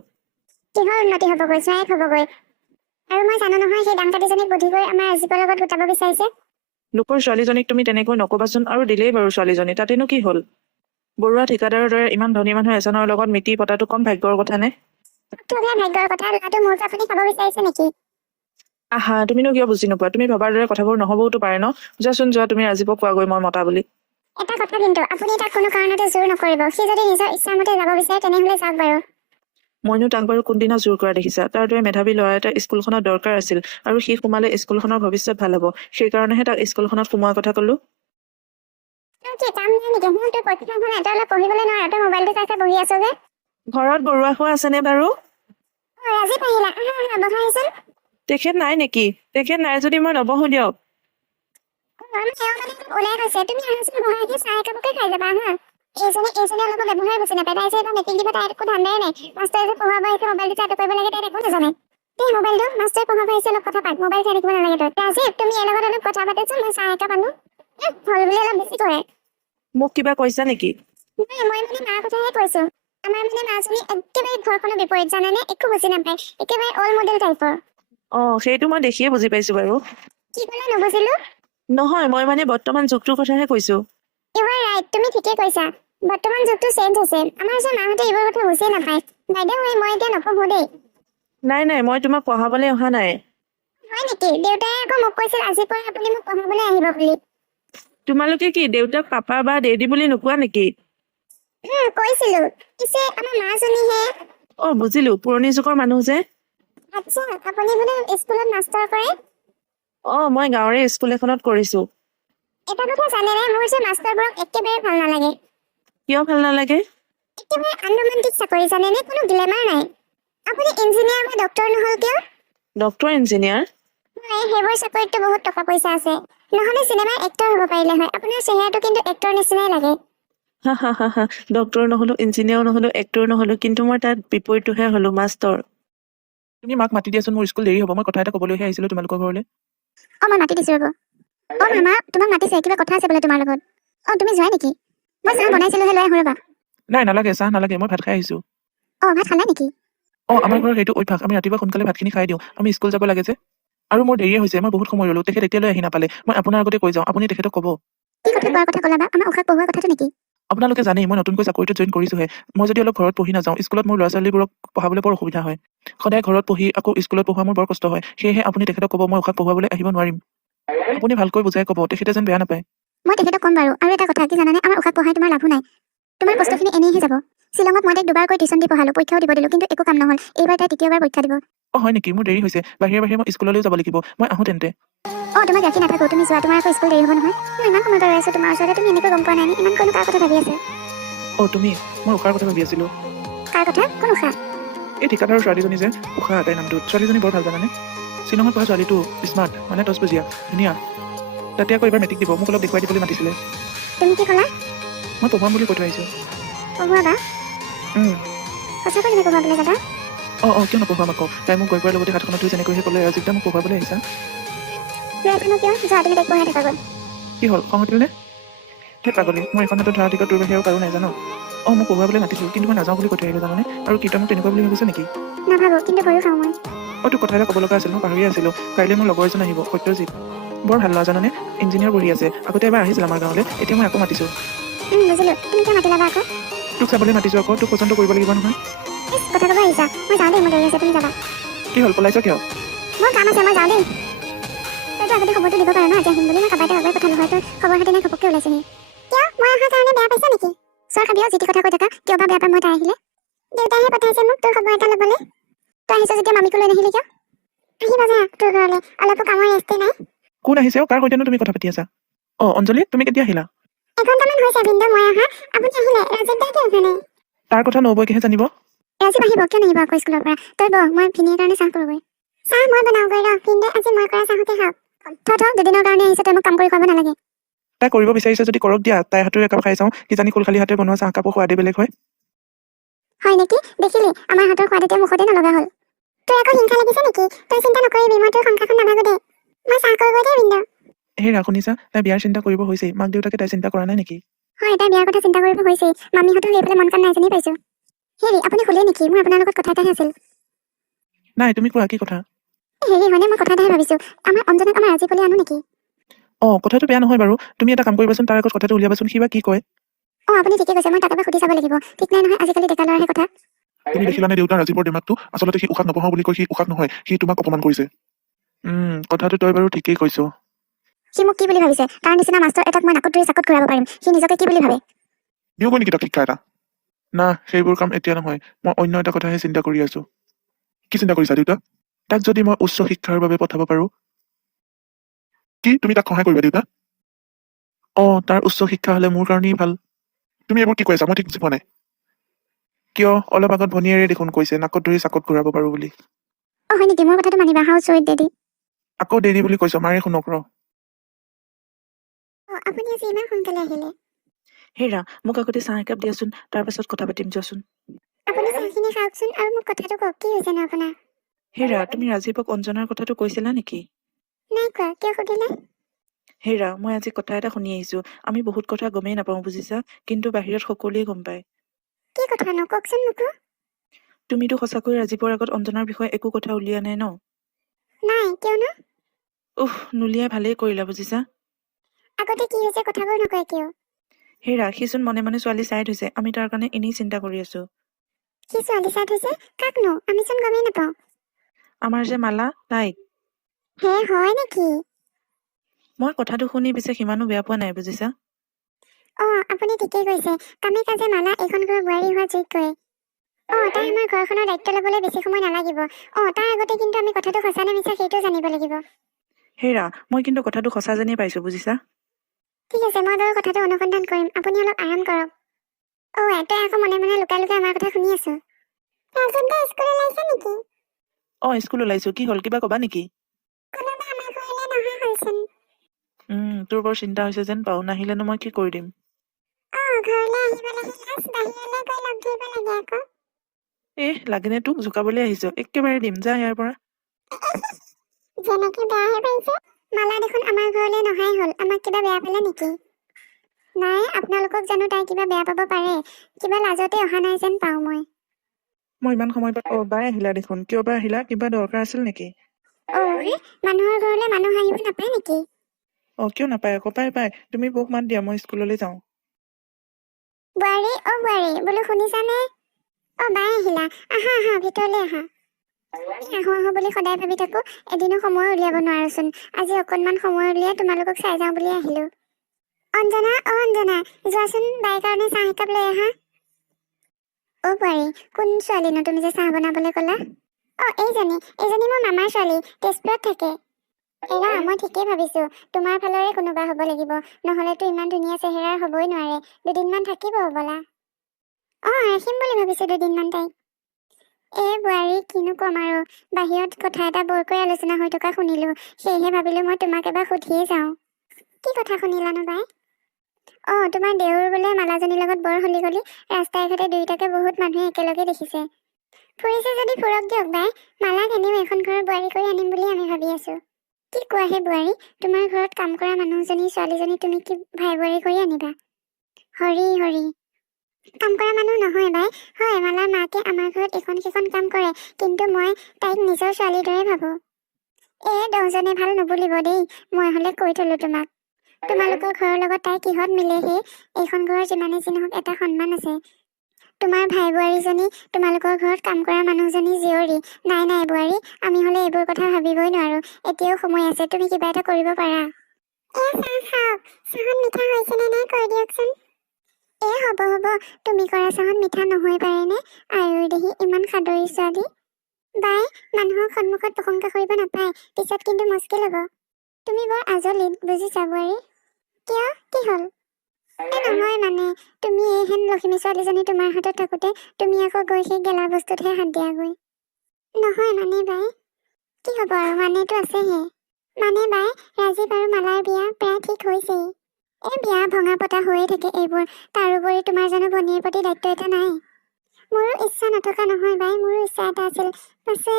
কিহৰ উন্নতি হ'বগৈ? জোঁৱায়েক হ'বগৈ। আৰু মই জানো নহয়, সেই দাংকাটিজনীক বুদ্ধি কৰি আমাৰ ৰাজীৱৰ লগত গোটাব বিচাৰিছে। লোকৰ ছোৱালীজনীক তুমি তেনেকৈ নকবাচোন। আৰু দিলেই বাৰু ছোৱালীজনী, তাতেনো কি হ'ল? বৰুৱা ঠিকাদাৰৰ দৰে ইমান ধনী মানুহ এজনৰ লগত মিতি পতাটো কম ভাগ্যৰ কথা নে? তোৰহে ভাগ্যৰ কথা, ল'ৰাটো মোৰটো আপুনি খাব বিচাৰিছে নেকি? আহা, তুমিনো কিয় বুজি নোপোৱা? তুমি ভবাৰ দৰে কথাবোৰ নহবওতো পাৰে ন। যোৱাচোন যোৱা, তুমি ৰাজীৱক কোৱাগৈ মই মতা বুলি। এটা কথা কিন্তু, আপুনি তাক কোনো কাৰণতে জোৰ নকৰিব। সি যদি নিজৰ ইচ্ছামতে যাব বিচাৰে তেনেহ'লে যাওক বাৰু। মইনো তাক বাৰু কোনদিনা জোৰ কৰা দেখিছা? তাৰ দৰে মেধাৱী ল'ৰা এটা স্কুলখনত দৰকাৰ আছিল, আৰু সি সোমালে স্কুলখনৰ ভৱিষ্যত ভাল হ'ব। সেইকাৰণেহে তাক স্কুলখনত সোমোৱাৰ কথা ক'লো। তোৰ কি কাম নাই নেকি? তোৰ পৰীক্ষাখন এটা অলপ পঢ়িবলৈ নোৱাৰে, তই মোবাইলটো চাই চাই বহি আছ যে। ঘৰত বৰুৱা খোৱা আছেনে বাৰু? ৰাজীৱ আহিলা, আহা বহাহিচোন। তেখেত নাই নেকি? তেখেত নাই যদি মই নবহো দিয়ক। ওলাই গৈছে, তুমি আহাচোন বহাহি, চাহ একাপকে খাই যাবা আহা। এইজনী অলপ ব্যৱহাৰ বুজি নাপায়। তাই যে এইবাৰ মেট্ৰিক দিব, তাই একো ধান্দাই নাই। মাষ্টৰে যে পঢ়াব আহিছে, মোবাইলটো চাই কৰিব লাগে, তাই একো নাজানে। এই মোবাইলটো মাষ্টৰে পঢ়াব আহিছে, অলপ কথা পাত। মোবাইল চাই থাকিব নালাগে তই। ৰাজীৱ, তুমি এই লগত অলপ কথা পাতোচোন, মই চাহ একাপ আনো। হ'ল বুলি অলপ বেছি কৰে। মোক কিবা কৈছা নেকি? নাই, মই মানে মাৰ কথাহে কৈছো। আমাৰ মানে মাজনী একেবাৰে ঘৰখনৰ বিপৰীত, জানানে? একো বুজি নাপায়, একেবাৰে অল মডেল টাইপৰ। সেইটো মই দেখিয়ে বুজি পাইছো বাৰু। কি ক'লা নুবুজিলো? নহয়, মই মানে বৰ্তমান যুগটোৰ কথাহে কৈছো। ইউ আৰ ৰাইট, তুমি ঠিকে কৈছা। বৰ্তমান যুগটো চেঞ্জ হৈছে। আমাৰ যে মাহঁতে এইবোৰ কথা বুজিয়ে নাপায়। বাইদেউ, মই এতিয়া নপঢ়ো দেই। নাই, মই তোমাক পঢ়াবলৈ অহা নাই। হয় নেকি? দেউতাই আকৌ মোক কৈছিল আজিৰ পৰা আপুনি মোক পঢ়াবলৈ আহিব বুলি। তোমালোকে কি দেউতাক পাপা বা দেউদী বুলি নোকোৱা নেকি? কৈছিলো, পিছে আমাৰ মাজনীহে। বুজিলো, পুৰণি যুগৰ মানুহ যে। আচ্ছা, আপুনি বোলে স্কুলত মাষ্টাৰ কৰে? মই গাঁৱৰে স্কুল এখনত কৰিছো। এটা কথা জানেনে, মোৰ যে মাষ্টাৰবোৰক একেবাৰে ভাল নালাগে। কিয় ভাল নালাগে? একেবাৰে আনৰোমান্টিক চাকৰি, জানেনে? কোনো গ্লেমাৰ নাই। আপুনি ইঞ্জিনিয়াৰ বা ডক্টৰ নহ'ল কিয়? Doctor engineer? সেইবোৰ চাকৰিতটো বহুত টকা পইচা আছে। নহ'লে চিনেমাৰ এক্টৰ হ'ব পাৰিলে হয়। আপোনাৰ চেহেৰাটো কিন্তু এক্টৰ নিচিনাই লাগে। ডক্টৰ নহলো, ইঞ্জিনিয়াৰ নহলো, এক্টৰ নহলো, কিন্তু মই তাত বিপৰীতটোহে হলো, মাষ্টৰ। তুমি মাক মাতি দিয়াচোন, মোৰ স্কুল দেৰি হ'ব। মই কথা এটা ক'বলৈহে আহিছিলো তোমালোকৰ ঘৰলৈ। মই মাতি দিছো ৰ'ব। মামা তোমাক মাতিছে কিবা কথা আছে বোলে তোমাৰ লগত তুমি যোৱা নেকি মই চাহ বনাইছিলোহে লৈ আহো ৰ'বা নাই নালাগে, চাহ নালাগে, মই ভাত খাই আহিছো। ভাত খালা নেকি আমাৰ ঘৰৰ সেইটো অভ্যাস, আমি ৰাতিপুৱা সোনকালে ভাতখিনি খাই দিওঁ, আমি স্কুল যাব লাগে যে। আৰু মোৰ দেৰিয়ে হৈছে, মই বহুত সময় ৰ'লো, তেখেত এতিয়ালৈ আহি নাপালে। মই আপোনাৰ আগতে কৈ যাওঁ, আপুনি তেখেতক ক'ব। কি কথা কোৱাৰ কথা ক'লা বা আমাৰ উশাক পঢ়োৱাৰ কথাটো নেকি আপোনালোকে জানেই মই নতুনকৈ চাকৰিটোত জইন কৰিছোহে। মই যদি অলপ ঘৰত পঢ়ি নাযাওঁ, স্কুলত মোৰ ল'ৰা ছোৱালীবোৰক পঢ়াবলৈ বৰ অসুবিধা হয়। সদায় ঘৰত পঢ়ি আকৌ স্কুলত পঢ়োৱা মোৰ বৰ কষ্ট হয়। সেয়েহে আপুনি তেখেতক ক'ব মই উশাক পঢ়ুৱাবলৈ আহিব নোৱাৰিম। আপুনি ভালকৈ বুজাই ক'ব, তেখেতে যেন বেয়া নাপায়। মই তেখেতক ক'ম বাৰু আৰু এটা কথা কি জানানে আমাৰ উশাক পঢ়াই তোমাৰ লাভো নাই তোমাৰ কষ্টখিনি এনেইহে যাব শ্বিলঙত মই তাইক দুবাৰকৈ টিউচন দি পঢ়ালো পৰীক্ষাও দিব দিলো কিন্তু একো কাম নহ'ল এইবাৰ তাই তৃতীয়বাৰ পৰীক্ষা দিব হয় নেকি? মোৰ দেৰি হৈছে, বাহিৰে বাহিৰে মই স্কুললৈও যাব লাগিব। মই আহোঁ তেন্তে। তোমাক ৰাখি নাথাকো তুমি যোৱা তোমাৰ আকৌ স্কুল দেৰি হ'ব নহয় মই ইমান সময় ৰৈ আছো তোমাৰ ওচৰতে তুমি এনেকৈ গম পোৱা নাই নে ইমান কোনো কাৰ কথা ভাবি আছে তুমি? মই উষাৰ কথা ভাবি আছিলো। কাৰ কথা কোন উশা এই ঠিকাদাৰৰ ছোৱালীজনী যে উষা তাইৰ নামটো, ছোৱালীজনী বৰ ভাল জানানে? শ্বিলঙত পঢ়া ছোৱালীটো, স্মাৰ্ট মানে টচবজীয়া, ধুনীয়া। তাতে আকৌ এইবাৰ মেট্ৰিক দিব, মোক অলপ দেখুৱাই দিবলৈ মাতিছিলে। তুমি কি ক'লা মই পঢ়ুৱাম বুলি কৈ থৈ আহিছোঁ। পঢ়ুৱাবা সঁচাকৈ তুমি পঢ়ুৱাবলৈ যাবা কিয় নপঢ়ুৱাম আকৌ? তাই মোক গৈ পোৱাৰ লগতে হাতখনত ধৰি যেনেকৈ ক'লে ৰাজীৱদা মোক পঢ়ুৱাবলৈ আহিছা। ল'ৰাটোনো কিয় যোৱা তুমি তাইক পঢ়াই থাকাগৈ কি হ'ল, খং উঠিলনে? সেই পাগলী, মোৰ এখন হাতত ধৰা টিকট তোৰ বাহিৰে আৰু কাৰো নাই জানো? মোক পঢ়ুৱাবলৈ মাতিছিল, কিন্তু মই নাযাওঁ বুলি কৈ থৈ আহিলোঁ জানানে? আৰু কি তই মোক তেনেকুৱা বুলি ভাবিছ নেকি? নাভাবো কিন্তু ভয়ো খাওঁ মই তোক কথা এটা ক'ব লগা আছিল, মই পাহৰিয়ে আছিলোঁ। কাইলৈ মোৰ লগৰ এজন আহিব, সত্যজিৎ। বৰ ভাল ল'ৰা জানানে? ইঞ্জিনিয়াৰ পঢ়ি আছে। আগতে এবাৰ আহিছিল আমাৰ গাঁৱলৈ, এতিয়া মই আকৌ মাতিছোঁ। বুজিলো তুমি কিয় মাতিলা বা আকৌ তোক চাবলৈ মাতিছোঁ আকৌ, তোক পচন্দ কৰিব লাগিব নহয়। কথা ক'ব আহিছা মই যাওঁ দেই মোৰ দেৰি আছে তুমি যাবা কি হ'ল, পলাইছ কিয়? মোৰ কাম আছে মই যাওঁ দেই তইতো আগতে খবৰটো দিব পাৰা ন আজি আহিম বুলি মই কাবাৰ আগতে পঠালো হয়তো খবৰ খাতি নাই ঘপককৈ ওলাইছেহি কিয় মই অহাৰ কাৰণে বেয়া পাইছা নেকি চোৱা খাবিও যিটি কথা কৈ থাকা কিয় বা বেয়া পাই মই তাই আহিলে দেউতাইহে পঠাইছে মোক তোৰ খবৰ এটা ল'বলৈ তই আহিছ যেতিয়া মামীকো লৈ নাহিলি কিয় আহিবা যা তোৰ ঘৰলৈ অলপো কামৰ ৰেষ্টে নাই কোন আহিছে? কাৰ সৈতেনো তুমি কথা পাতি আছা? অঞ্জলি, তুমি কেতিয়া আহিলা? এঘণ্টামান হৈছে ভিনদেউ মই অহা আপুনি আহিলে ৰাজীৱ দাই কিয় অহা নাই তাৰ কথা নবৈকেহে জানিব। ৰাজীৱ আহিব কিয় নাহিব আকৌ স্কুলৰ পৰা তই বহ মই ভিনীৰ কাৰণে চাহ কৰোঁগৈ চাহ মই বনাওঁগৈ ৰ ভিনদেউ আজি মই কৰা চাহকে খাওক থ দুদিনৰ কাৰণে আহিছে তই মোক কাম কৰি খুৱাব নালাগে তাই কৰিব বিচাৰিছে যদি কৰক দিয়া, তাইৰ হাতেৰে একাপ খাই চাওঁ, কিজানি খোল খালী হাতে বনোৱা চাহকাপৰ সোৱাদে বেলেগ হয়। হয় নেকি দেখিলি আমাৰ হাতৰ সোৱাদ এতিয়া মুখতে নলগা হ'ল তোৰ আকৌ হিংসা লাগিছে নেকি তই চিন্তা নকৰিবি মই তোৰ সংসাৰখন নাভাগো দে মই চাহ কৰোঁগৈ দেই ভিনদেউ হেৰা শুনিছা, তাই বিয়াৰ চিন্তা কৰিব হৈছেই। মাক দেউতাকে তাই চিন্তা কৰা নাই নেকি? হয় তাই বিয়াৰ কথা চিন্তা কৰিব হৈছেই মামীহঁতৰ সেইফালে মন কাণ নাই জানি পাইছো হেৰি আপুনি শুলে নেকি মোৰ আপোনাৰ লগত কথা এটাহে আছিল নাই, তুমি কোৱা, কি কথা? হেৰি হয়নে মই কথা এটাহে ভাবিছো আমাৰ অঞ্জনাক আমাৰ ৰাজীৱ বুলি আনো নেকি কথাটো বেয়া নহয় বাৰু। তুমি এটা কাম কৰিবাচোন, তাৰ আগত কথাটো উলিয়াবাচোন, সি বা কি কয়। আপুনি ঠিকে কৈছে মই তাক এবাৰ সুধি চাব লাগিব ঠিক নাই নহয় আজিকালি ডেকা ল'ৰাহে কথা তুমি দেখিলানে দেউতা ৰাজীৱৰ দিমাগটো? আচলতে সি উশাক নপঢ়াও বুলি কৈ সি উশাক নহয়, সি তোমাক অপমান কৰিছে। কথাটো তই বাৰু ঠিকেই কৈছ। সি মোক কি বুলি ভাবিছে তাৰ নিচিনা মাষ্টৰ এটাক মই নাকত ধৰি চাকত ঘূৰাব পাৰিম সি নিজকে কি বুলি ভাবে দিওঁগৈ নেকি তাক শিক্ষা এটা? না, সেইবোৰ কাম এতিয়া নহয়। মই অন্য এটা কথাহে চিন্তা কৰি আছো। কি চিন্তা কৰিছা দেউতা? তাক যদি মই উচ্চ শিক্ষাৰ বাবে পঠাব পাৰো। কি তুমি তাক সহায় কৰিবা দেউতা? তাৰ উচ্চ শিক্ষা হলে মোৰ কাৰণেই ভাল। তুমি এইবোৰ কি কৈছা? মই ঠিক বুজি পোৱা নাই। কিয়, অলপ আগত ভনীয়েৰে দেখোন কৈছে নাকত ধৰি চাকত ঘূৰাব পাৰো বুলি। হয় নেকি মোৰ কথাটো মানিবা হাউ চুইট দেদি আকৌ দেৰি বুলি কৈছ, মাৰে শুনক ৰ। আপুনি আজি ইমান সোনকালে আহিলে হেৰা, মোক আগতে চাহ একাপ দিয়াচোন, তাৰ পাছত কথা পাতিম যোৱাচোন। আপুনি চাহখিনি খাওকচোন আৰু মোক কথাটো কওক কি হৈছেনো আপোনাৰ হেৰা, তুমি ৰাজীৱক অঞ্জনাৰ কথাটো কৈছিলা নেকি? নাই কোৱা কিয় সুধিলে হেৰা, মই আজি কথা এটা শুনি আহিছো। আমি বহুত কথা গমেই নাপাওঁ বুজিছা, কিন্তু বাহিৰত সকলোৱে গম পায়। কি কথানো কওকচোন মোকো তুমিতো সঁচাকৈ ৰাজীৱৰ আগত অঞ্জনাৰ বিষয়ে একো কথা উলিওৱা নাই ন? নাই কিয়নো নুলিয়াই ভালেই কৰিলা বুজিছা। আগতে কি হৈছে কথাবোৰ নকয় কিয় হেৰা, সিচোন মনে মনে ছোৱালী চাই থৈছে, আমি তাৰ কাৰণে এনেই চিন্তা কৰি আছো। সি ছোৱালী চাই থৈছে কাকনো আমিচোন গমেই নাপাওঁ আমাৰ যে মালা, তাইক। হে হয় নেকি মই কথাটো শুনি পিছে সিমানো বেয়া পোৱা নাই বুজিছা। আপুনি ঠিকেই কৈছে কামে কাজে মালা এইখন ঘৰৰ বোৱাৰী হোৱা যোগ্যই তাই আমাৰ ঘৰখনৰ দায়িত্ব ল'বলৈ বেছি সময় নালাগিব তাৰ আগতে কিন্তু আমি কথাটো সঁচা নে মিছা সেইটো জানিব লাগিব হেৰা, মই কিন্তু কথাটো সঁচা যেনেই পাইছো বুজিছা। ঠিক আছে মই বাৰু কথাটো অনুসন্ধান কৰিম আপুনি অলপ আৰাম কৰক তই আকৌ মনে মনে লুকাই লুকাই আমাৰ কথা শুনি আছো ৰাজীৱ স্কুল ওলাইছে নেকি স্কুল ওলাইছো, কি হ'ল কিবা কবা নেকি? কোনোবা আমাৰ ঘৰলৈ নহা হ'লচোন তোৰ বৰ চিন্তা হৈছে যেন পাওঁ, নাহিলেনো মই কি কৰি দিম। ঘৰলৈ আহিবলৈ বাহিৰলৈ গৈ লগ ধৰিব লাগে আকৌ লাগেনে তোক জোকাবলৈ আহিছ? একেবাৰে দিম, যা ইয়াৰ পৰা। যেনেকে বেয়াহে পাইছে মালা দেখোন আমাৰ ঘৰলৈ নহাই হ'ল, আমাক কিবা বেয়া পালে নেকি? নাই, আপোনালোকক জানো তাই কিবা বেয়া পাব পাৰে? কিবা লাজতে অহা নাই যেন পাওঁ মই। মই ইমান সময় বাই আহিলা দেখোন, কিয় বা আহিলা? কিবা দৰকাৰ আছিল নেকি? মানুহৰ ঘৰলৈ মানুহ আহিব নাপায় নেকি? কিয় নাপায় আকৌ? পাই তুমি বৌক মাত দিয়া, মই স্কুললৈ যাওঁ। বোৱাৰী, বোৱাৰী, বোলো শুনিছানে? বাই আহিলা, আহা আহা, ভিতৰলৈ আহা। আহো বুলি সদায় ভাবি থাকো, এদিনো সময় উলিয়াব নোৱাৰোচোন। আজি অকণমান সময় উলিয়াই তোমালোকক চাই যাওঁ বুলি আহিলো। অঞ্জনা, অঞ্জনা, যোৱাচোন বাইৰ কাৰণে চাহ একাপ লৈ আহা। বোৱাৰী, কোন ছোৱালীনো তুমি যে চাহ বনাবলৈ ক'লা? এইজনী মোৰ মামাৰ ছোৱালী, তেজপুৰত থাকে। এৰা, মই ঠিকেই ভাবিছো, তোমাৰ ফালৰে কোনোবা হ'ব লাগিব, নহ'লেতো ইমান ধুনীয়া চেহেৰাৰ হ'বই নোৱাৰে। দুদিনমান থাকিব হ'বলা। ৰাখিম বুলি ভাবিছো দুদিনমান তাইক। বোৱাৰী, কিনো ক'ম আৰু, বাহিৰত কথা এটা বৰকৈ আলোচনা হৈ থকা শুনিলো, সেয়েহে ভাবিলো মই তোমাক এবাৰ সুধিয়ে যাওঁ। কি কথা শুনিলানো বাই? তোমাৰ দেউৰ বোলে মালাজনীৰ লগত বৰ হলি গলি, ৰাস্তাই ঘাটে দুয়োটাকে বহুত মানুহে একেলগে দেখিছে। ফুৰিছে যদি ফুৰক দিয়ক বাই, মালাক এনেও এখন ঘৰৰ বোৱাৰী কৰি আনিম বুলি আমি ভাবি আছো। কি কোৱাহে বোৱাৰী, তোমাৰ ঘৰত কাম কৰা মানুহজনী ছোৱালীজনী তুমি কি ভাই বোৱাৰী কৰি আনিবা? হৰি হৰি, কাম কৰা মানুহ নহয় বাই। হয়, মালাৰ মাকে আমাৰ ঘৰত এখন সিখন কাম কৰে, কিন্তু মই তাইক নিজৰ ছোৱালীৰ দৰে ভাবো। 10জনে ভাল নুবুলিব দেই, মই হলে কৈ থলো তোমাক। তোমালোকৰ ঘৰৰ লগত তাই কিহত মিলে হে? এইখন ঘৰৰ যিমানে যি নহওক এটা সন্মান আছে। তোমাৰ ভাই বোৱাৰীজনী তোমালোকৰ ঘৰত কাম কৰা মানুহজনী জীয়ৰী। নাই বোৱাৰী, আমি হলে এইবোৰ কথা ভাবিবই নোৱাৰো। এতিয়াও সময় আছে, তুমি কিবা এটা কৰিব পাৰা। চাহত মিঠা হৈছে নে নাই কৈ দিয়কচোন। হ'ব, তুমি কৰা চাহত মিঠা নহয় পাৰেনে? আৰু দেহি ইমান সাদৰী ছোৱালী। বাই, মানুহৰ সন্মুখত প্ৰশংসা কৰিব নাপায়, পিছত কিন্তু মুস্কিল হ'ব। তুমি বৰ আজলিত, বুজিছা বোৱাৰী? কিয়, কি হ'ল? নহয় মানে, তুমি এইহেন লখিমী ছোৱালীজনী তোমাৰ হাতত থাকোতে তুমি আকৌ গৈ সেই গেলা বস্তুতহে হাত দিয়াগৈ। নহয় মানে বাই, কি হ'ব আৰু, মানেতো আছেহে। মানে বাই, ৰাজীৱ আৰু মালাৰ বিয়া প্ৰায় ঠিক হৈছেই। বিয়া ভঙা পতা হৈয়ে থাকে এইবোৰ, তাৰোপৰি তোমাৰ জানো ভনীৰ প্ৰতি দায়িত্ব এটা নাই? মোৰো ইচ্ছা নথকা নহয় বাই, মোৰো ইচ্ছা এটা আছিল। পাছে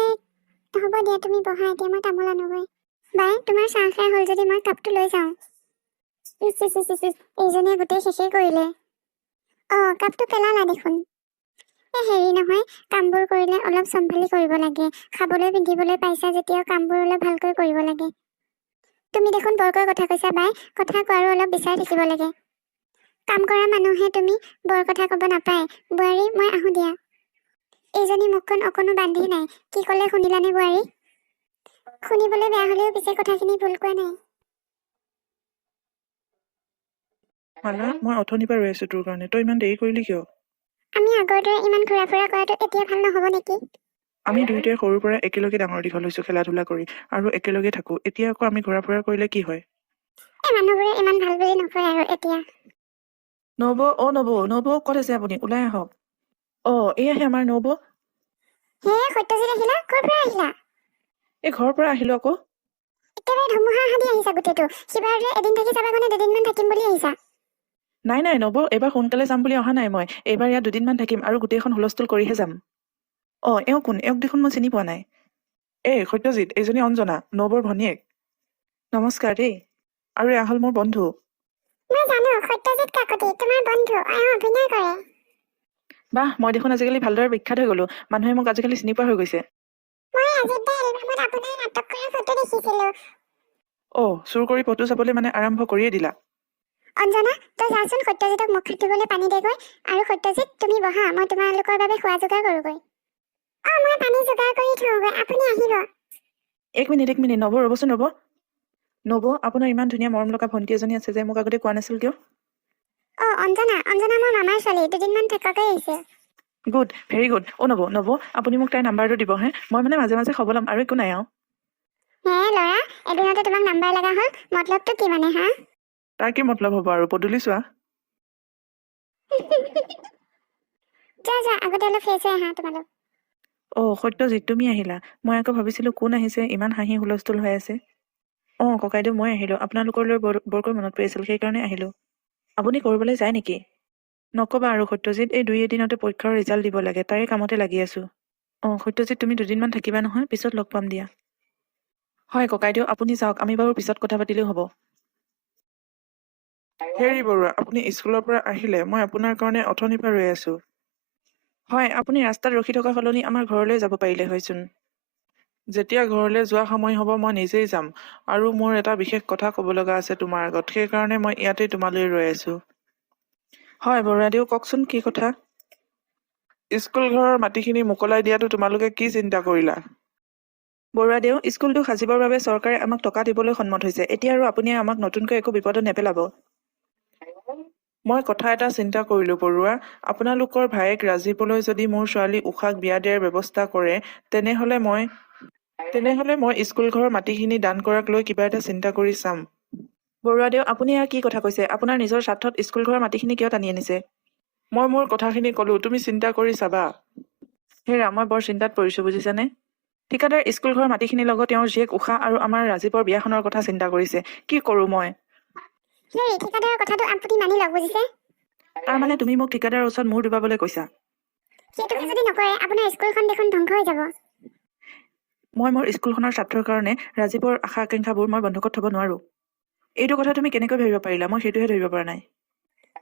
হ'ব দিয়া, তুমি বহা, এতিয়া মই তামোল আনোগৈ। বাই, তোমাৰ চাহ খাই হ'ল যদি মই কাপটো লৈ যাওঁ। এইজনীয়ে গোটেই শেষেই কৰিলে। কাপটো পেলালা দেখোন। হেৰি নহয়, কামবোৰ কৰিলে অলপ চম্ভালি কৰিব লাগে। খাবলৈ পিন্ধিবলৈ পাইছা যেতিয়া কামবোৰ অলপ ভালকৈ কৰিব লাগে। তুমি দেখোন বৰকৈ কথা কৈছা বাই, কথা কোৱাৰো অলপ বিচাৰ থাকিব লাগে। কাম কৰা মানুহে তুমি বৰ কথা ক'ব নাপায়। বোৱাৰী, মই আহো দিয়া। এইজনী মুখখন অকণো বান্ধি নাই, কি ক'লে শুনিলানে বোৱাৰী? শুনিবলৈ বেয়া হলেও পিছে কথাখিনি ভুল কোৱা নাই। মালা, মই অথনিৰ পৰা ৰৈ আছো তোৰ কাৰণে, তই ইমান দেৰি কৰিলি কিয়? আমি আগৰ দৰে ইমান ঘূৰা ফুৰা কৰাটো এতিয়া ভাল নহ'ব নেকি? আমি দুয়োটাই সৰুৰ পৰা একেলগে ডাঙৰ দীঘল হৈছো, খেলা ধূলা কৰি, আৰু একেলগে থাকো। এতিয়া আকৌ আমি ঘূৰা ফুৰা কৰিলে কি হয়? মানুহবোৰে ইমান ভাল বুলি নকয় আৰু এতিয়া। নবৌ, নবৌ ক'ত আছে আপুনি? ওলাই আহক। এয়াহে আমাৰ নবৌ। সত্যজিৎ আহিলা? ক'ৰ পৰা আহিলা? এই ঘৰৰ পৰা আহিলো আকৌ। একেবাৰে ধুমুহা আহা দি আহিছা গোটেইটো। সিবাৰ এদিন থাকি যাবা কাৰণে দুদিনমান থাকিম বুলি আহিছা। নাই নবৌ, এইবাৰ সোনকালে যাম বুলি অহা নাই মই। এইবাৰ ইয়াত দুদিনমান থাকিম আৰু গোটেইখন হুলস্থুল কৰিহে যাম। এওঁ কোন? এওঁক দেখোন মই চিনি পোৱা নাই। সত্যজিৎ, এইজনী অঞ্জনা, নবৌৰ ভনীয়েক। নমস্কাৰ দেই। আৰু এয়া হ'ল মোৰ বন্ধু। মই জানো, সত্যজিৎ কাকতি তোমাৰ বন্ধু, অভিনয় কৰে। বাহ, মই দেখোন আজিকালি ভালদৰে বিখ্যাত হৈ গলো। মানুহে মোক আজিকালি চিনি পোৱা হৈ গৈছে। মই আজিৰ এলবামত আপোনাৰ নাটক কৰা ফটো দেখিছিলো। চুৰ কৰি ফটো চাবলৈ মানে আৰম্ভ কৰিয়ে দিলা। অঞ্জনা, তই যাচোন সত্যজিৎক মুখ হাত ধুবলৈ পানী দেগৈ। আৰু সত্যজিৎ, তুমি বহা, মই তোমালোকৰ বাবে খোৱা যোগাৰ কৰোগৈ। মই পানী যোগাৰ কৰি থওঁগৈ, আপুনি আহিব। এক মিনিট, নবৌ ৰ'বচোন ৰ'ব। নবৌ, আপোনাৰ ইমান ধুনীয়া মৰম লগা ভণ্টি এজনী আছে যে, মোক আগতে কোৱা নাছিল কিয়? অঞ্জনা মোৰ মামাৰ ছোৱালী, দুদিনমান থকাকৈ আহিছে। Good, very good. নবৌ, আপুনি মোক তাইৰ নাম্বাৰটো দিব হে। মই মানে মাজে মাজে খবৰ ল'ম, আৰু একো নাই আৰু। ল'ৰা, এদিনতে তোমাক নাম্বাৰ লগা হ'ল, মতলবটো কি মানে হা? তাৰ কি মতলব হ'ব আৰু, পদূলি চোৱা। যোৱা, আগতে অলপ ফ্ৰেছ হৈ আহা তোমালোক। সত্যজিৎ, তুমি আহিলা? মই আকৌ ভাবিছিলো কোন আহিছে, ইমান হাঁহি হুলস্থুল হৈ আছে। ককাইদেউ, মই আহিলো। আপোনালোকলৈ বৰকৈ মনত পৰি আছিল, সেইকাৰণে আহিলো। আপুনি কৰিবলৈ যায় নেকি? নকবা আৰু সত্যজিৎ, এই 2 এদিনতে পৰীক্ষাৰ ৰিজাল্ট দিব লাগে, তাৰে কামতে লাগি আছো। সত্যজিৎ, তুমি দুদিনমান থাকিবা নহয়, পিছত লগ পাম দিয়া। হয় ককাইদেউ, আপুনি যাওক, আমি বাৰু পিছত কথা পাতিলেও হ'ব। হেৰি বৰুৱা, আপুনি স্কুলৰ পৰা আহিলে? মই আপোনাৰ কাৰণে অথনিৰ পৰা ৰৈ আছো। হয়, আপুনি ৰাস্তাত ৰখি থকা সলনি আমাৰ ঘৰলৈ যাব পাৰিলে হয়চোন। যেতিয়া ঘৰলৈ যোৱা সময় হ'ব মই নিজেই যাম, আৰু মোৰ এটা বিশেষ কথা ক'ব লগা আছে তোমাৰ আগত, সেইকাৰণে মই ইয়াতেই তোমালৈ ৰৈ আছো। হয় বৰুৱাদেউ, কওকচোন কি কথা? স্কুল ঘৰৰ মাটিখিনি মোকলাই দিয়াটো তোমালোকে কি চিন্তা কৰিলা? বৰুৱাদেউ, স্কুলটো সাজিবৰ বাবে চৰকাৰে আমাক টকা দিবলৈ সন্মত হৈছে। এতিয়া আৰু আপুনি আমাক নতুনকৈ একো বিপদত নেপেলাব। মই কথা এটা চিন্তা কৰিলো বৰুৱা, আপোনালোকৰ ভায়েক ৰাজীৱলৈ যদি মোৰ ছোৱালী উষাক বিয়া দিয়াৰ ব্যৱস্থা কৰে, তেনেহলে মই স্কুল ঘৰৰ মাটিখিনি দান কৰাক লৈ কিবা এটা চিন্তা কৰি চাম। বৰুৱাদেউ, আপুনি ইয়াৰ কি কথা কৈছে? আপোনাৰ নিজৰ স্বাৰ্থত স্কুল ঘৰৰ মাটিখিনি কিয় টানি আনিছে? মই মোৰ কথাখিনি ক'লো, তুমি চিন্তা কৰি চাবা। হেৰা, মই বৰ চিন্তাত পৰিছো বুজিছানে। ঠিকাদাৰ স্কুল ঘৰৰ মাটিখিনিৰ লগত তেওঁৰ জীয়েক উষা আৰু আমাৰ ৰাজীৱৰ বিয়াখনৰ কথা চিন্তা কৰিছে। কি কৰো মই? হেৰি, ঠিকাদাৰৰ কথাটো আপুনি মানি লওক, বুজিছে? তাৰমানে তুমি মোক ঠিকাদাৰৰ ওচৰত মূৰ ডুবাবলৈ কৈছা? সেইটোকে যদি নকৰে, আপোনাৰ স্কুলখন দেখোন ধ্বংস হৈ যাব। মই মোৰ স্কুলখনৰ স্বাৰ্থৰ কাৰণে ৰাজীৱৰ আশা আকাংক্ষাবোৰ মই বন্ধকত থব নোৱাৰো। এইটো কথা তুমি কেনেকৈ ভাবিব পাৰিলা? মই সেইটোহে ধৰিব পৰা নাই।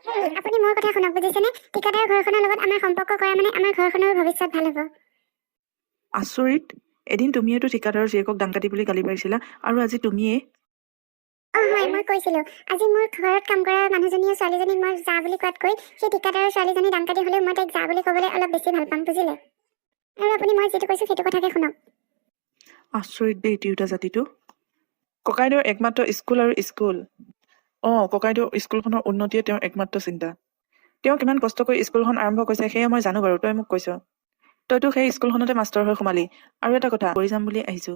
হেৰি, আপুনি মোৰ কথা শুনক, বুজিছেনে? ঠিকাদাৰৰ ঘৰখনৰ লগত আমাৰ সম্পৰ্ক কৰা মানে আমাৰ ঘৰখনৰ ভৱিষ্যত ভাল হ'ব। আচৰিত, এদিন তুমিয়েতো ঠিকাদাৰৰ জীয়েকক দাংকাটি বুলি গালি পাৰিছিলা, আৰু আজি তুমিয়ে? হয়, মই কৈছিলো, আজি মোৰ ঘৰত কাম কৰা মানুহজনীয়ে ছোৱালীজনীক মই যা বুলি কোৱাতকৈ সেই ঠিকাদাৰৰ ছোৱালীজনী দাংকাটি হ'লেও মই তাইক যা বুলি ক'বলৈ অলপ বেছি ভাল পাম, বুজিলে? আৰু আপুনি মই যিটো কৈছো সেইটো কথাকে শুনক। আচৰিত দেই তিৰোতা জাতিটো। ককাইদেউৰ একমাত্ৰ স্কুল আৰু স্কুল। ককাইদেউ, স্কুলখনৰ উন্নতিয়ে তেওঁৰ একমাত্ৰ চিন্তা। তেওঁ কিমান কষ্ট কৰি স্কুলখন আৰম্ভ কৰিছে সেয়া মই জানো বাৰু, তই মোক কৈছ। তইতো সেই স্কুলখনতে মাষ্টৰ হৈ সোমালি। আৰু এটা কথা কৰি যাম বুলি আহিছো।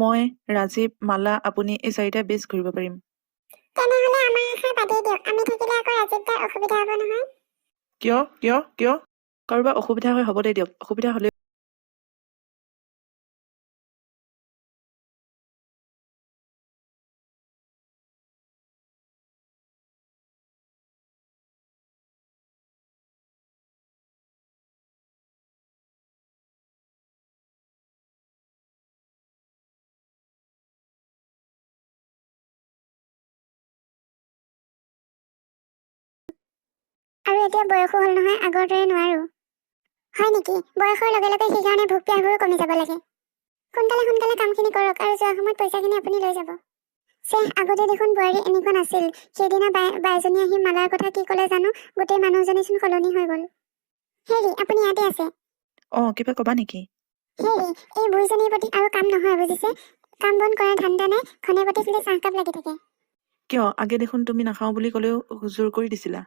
মই, ৰাজীৱ, মালা, আপুনি এই চাৰিটা বেছ ঘূৰিব পাৰিম। তেনেহ'লে আমাৰ আশা বাদেই দিয়ক, আমি থাকিলে আকৌ ৰাজীৱ দাৰ অসুবিধা হ'ব নহয়। কিয় কিয় কিয়? কাৰোবাৰ অসুবিধা হৈ হ'বদে দিয়ক, অসুবিধা হ'লে আৰু এতিয়া বয়সো হ'ল নহয়, আগৰ দৰে নোৱাৰো। হয় নেকি? বয়সৰ লগে লগে সেইকাৰণে ভোক পিয়াহবোৰো কমি যাব লাগে। সোনকালে সোনকালে কামখিনি কৰক আৰু যোৱা সময়ত পইচাখিনি আপুনি লৈ যাব। আগতে দেখোন বোৱাৰী এনেকুৱা নাছিল। সেইদিনা বাইজনী আহি মালাৰ কথা কি ক'লে জানো, গোটেই মানুহজনীচোন সলনি হৈ গ'ল। হেৰি, আপুনি ইয়াতে আছে? কিবা কবা নেকি? হেৰি, এই বুঢ়ীজনীৰ প্ৰতি আৰু কাম নহয়, বুজিছে? কাম বন কৰা ধান্দা নাই, ঘনে প্ৰতি খালি চাহকাপ লাগি থাকে। কিয়? আগে দেখোন তুমি নাখাওঁ বুলি ক'লেও জোৰ কৰি দিছিলা।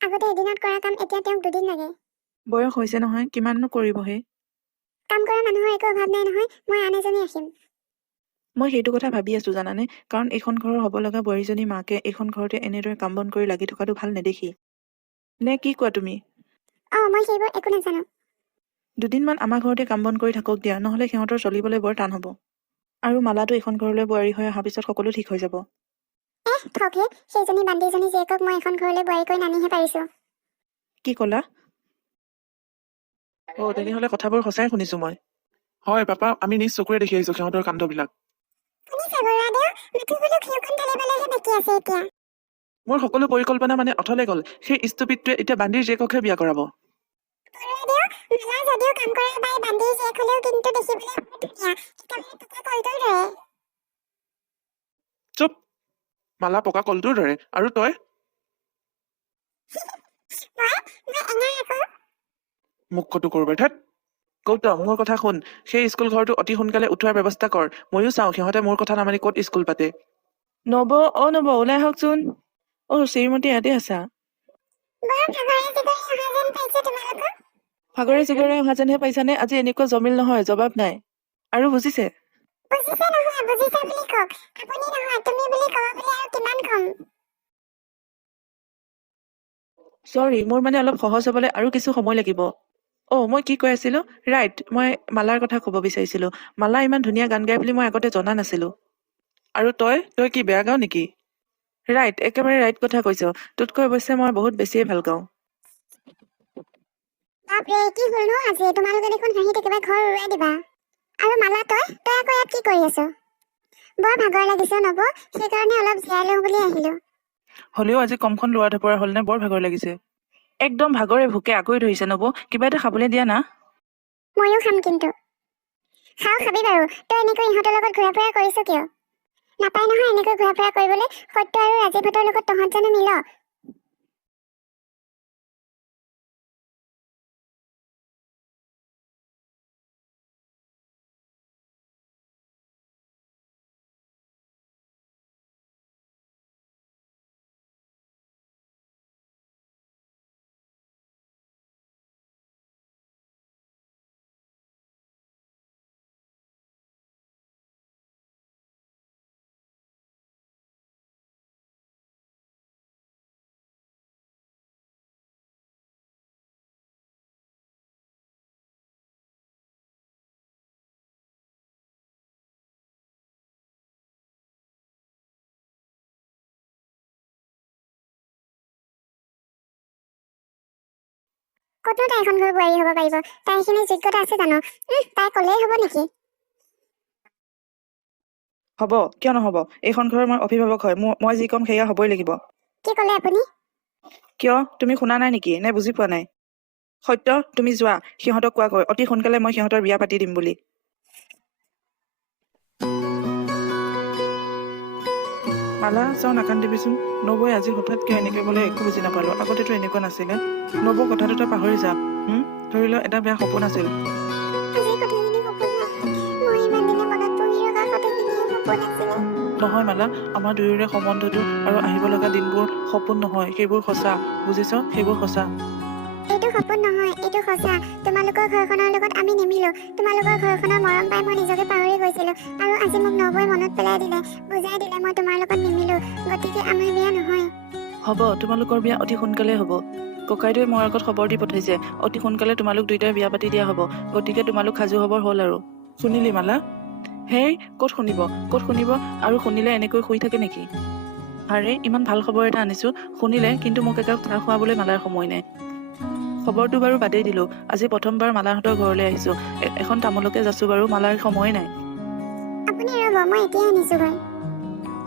আগতে এদিনত কৰা কাম এতিয়া তেওঁক 2 দিন লাগে। বয়স হৈছে নহয়, কিমাননো কৰিব হে? কাম কৰা মানুহৰ একো অভাৱ নাই নহয়, মই আন এজনী ৰাখিম। মই সেইটো কথা ভাবি আছো জানানে, কাৰণ এইখন ঘৰৰ হ'ব লগা বোৱাৰীজনী মাকে এইখন ঘৰতে এনেদৰে কাম বন কৰি লাগি থকাটো ভাল নেদেখি। নে কি কোৱা তুমি? মই সেইবোৰ একো নাজানো। দুদিনমান আমাৰ ঘৰতে কাম বন কৰি থাকক দিয়া, নহ'লে সিহঁতৰ চলিবলৈ বৰ টান হ'ব। আৰু মালাটো এইখন ঘৰলৈ বোৱাৰী হৈ অহাৰ পিছত সকলো ঠিক হৈ যাব। থকহে, সেইজনী বান্দিজনী জীয়েকক মই এখন ঘৰলৈ বোৱাৰী কৰি নানিহে পাৰিছো। কি ক'লা? তেনেহ'লে কথাবোৰ সঁচাই শুনিছো মই। হয় পাপা, আমি নিজ চকুৰে দেখি আহিছো সিহঁতৰ কাণ্ডবিলাক। মোৰ সকলো পৰিকল্পনা মানে অথলে গ'ল। সেই ষ্টুপিডটোৱে এতিয়া বান্দিৰ জীয়েককহে বিয়া কৰাব। চুপ! মালা পকা কলটোৰ দৰে, আৰু তই? মুখটো কৰবাৰ ধেত। গৌতম, মোৰ কথা শুন। সেই স্কুল ঘৰটো অতি সোনকালে উঠোৱাৰ ব্যৱস্থা কৰ। ময়ো চাওঁ সিহঁতে মোৰ কথা নামানি ক'ত স্কুল পাতে। নব, নব, ওলাই আহকচোন। শ্ৰীমতী ইয়াতে আছা? ভাগৰে জিগৰে অহা যেনহে পাইছানে? আজি এনেকুৱা জমিল নহয়, জবাব নাই। আৰু বুজিছে? চৰি, মোৰ মানে অলপ সহজ হ'বলৈ আৰু কিছু সময় লাগিব। মই কি কৈ আছিলো? ৰাইট, মই মালাৰ কথা ক'ব বিচাৰিছিলো। মালা ইমান ধুনীয়া গান গায় বুলি মই আগতে জনা নাছিলো। আৰু তই কি বেয়া গাৱ নেকি? ৰাইট, একেবাৰে ৰাইট কথা কৈছ। তোতকৈ অৱশ্যে মই বহুত বেছিয়ে ভাল গাওঁ। বাপৰে, কি হ'ল নো আজি? তোমালোকে দেখোন হাঁহিত একেবাৰে ঘৰ উৰুৱাই দিবা। আৰু মালা, তই আকৌ ইয়াত কি কৰি আছ? বৰ ভাগৰ লাগিছে নব, সেইকাৰণে অলপ জিৰাই লওঁ বুলি আহিলো। হ'লেও আজি কমখন লোৱা ধপৰা হ'লনে বৰ ভাগৰ লাগিছে। একদম ভাগৰে ভোকে আঁকৰি ধৰিছে নব, কিবা এটা খাবলৈ দিয়া না। ময়ো খাম কিন্তু। খাবি বাৰু, তই এনেকৈ ইহঁতৰ লগত ঘূৰা ফুৰা কৰিছ কিয়? নাপায় নহয় এনেকৈ ঘূৰা ফুৰা কৰিবলৈ। সত্য আৰু ৰাজীৱহঁতৰ লগত তহঁত জানো মিল? ক'তনো তাই এখন ঘৰ বোৱাৰী হ'ব পাৰিব? তাই এইখিনি যোগ্যতা আছে জানো? তাই ক'লেই হ'ব নেকি? হ'ব, কিয় নহ'ব? এইখন ঘৰৰ মই অভিভাৱক হয়, মই যি ক'ম সেয়া হ'বই লাগিব। কি ক'লে আপুনি? কিয়, তুমি শুনা নাই নেকি, নে বুজি পোৱা নাই? সত্য, তুমি যোৱা, সিহঁতক কোৱাকৈ অতি সোনকালে মই সিহঁতৰ বিয়া পাতি দিম বুলি। মালা চাওঁ নাকান্দিবিচোন। নবৌয়ে আজি হঠাৎ কিয় এনেকৈ ক'লে একো বুজি নাপালো। আগতেতো এনেকুৱা নাছিলে। নবৌ কথাটো তই পাহৰি যা। ধৰি ল এটা বেয়া সপোন আছিল। আজিৰ কথাখিনি সপোন নহয়। মই ইমান দিনে মনত পুহি ৰখা কথাখিনিয়ে সপোন আছিলে। নহয় মালা, আমাৰ দুয়োৰে সম্বন্ধটো আৰু আহিব লগা দিনবোৰ সপোন নহয়, সেইবোৰ সঁচা। বুজিছ, সেইবোৰ সঁচা। এইটো সপোন নহয়, এইটো সঁচা। তোমালোকৰ ঘৰখনৰ লগত আমি নিমিলো। তোমালোকৰ ঘৰখনৰ মৰম পাই মই নিজকে পাহৰি গৈছিলো। আৰু আজি মোক নবৌয়ে মনত পেলাই দিলে, বুজাই দিলে মই তোমাৰ লগত নিমিলো। গতিকে আমাৰ বিয়া নহয়। হ'ব, তোমালোকৰ বিয়া অতি সোনকালে হ'ব। ককাইদেৱে মোৰ আগত খবৰ দি পঠাইছে, অতি সোনকালে তোমালোক দুয়োটাই বিয়া পাতি দিয়া হ'ব। গতিকে তোমালোক সাজু হ'বৰ হ'ল আৰু। শুনিলি মালা? হেই, ক'ত শুনিব আৰু শুনিলে এনেকৈ শুই থাকে নেকি? আৰে, ইমান ভাল খবৰ এটা আনিছো, শুনিলে, কিন্তু মোক একাপ চাহ খুৱাবলৈ মালাৰ সময় নাই। খবৰটো বাৰু বাদেই দিলো, আজি প্ৰথমবাৰ মালাহঁতৰ ঘৰলৈ আহিছো। এখন তামোলকে যাচো বাৰু, মালাৰ সময় নাই। আপুনি ৰ'ব, মই এতিয়াই আনিছোগৈ।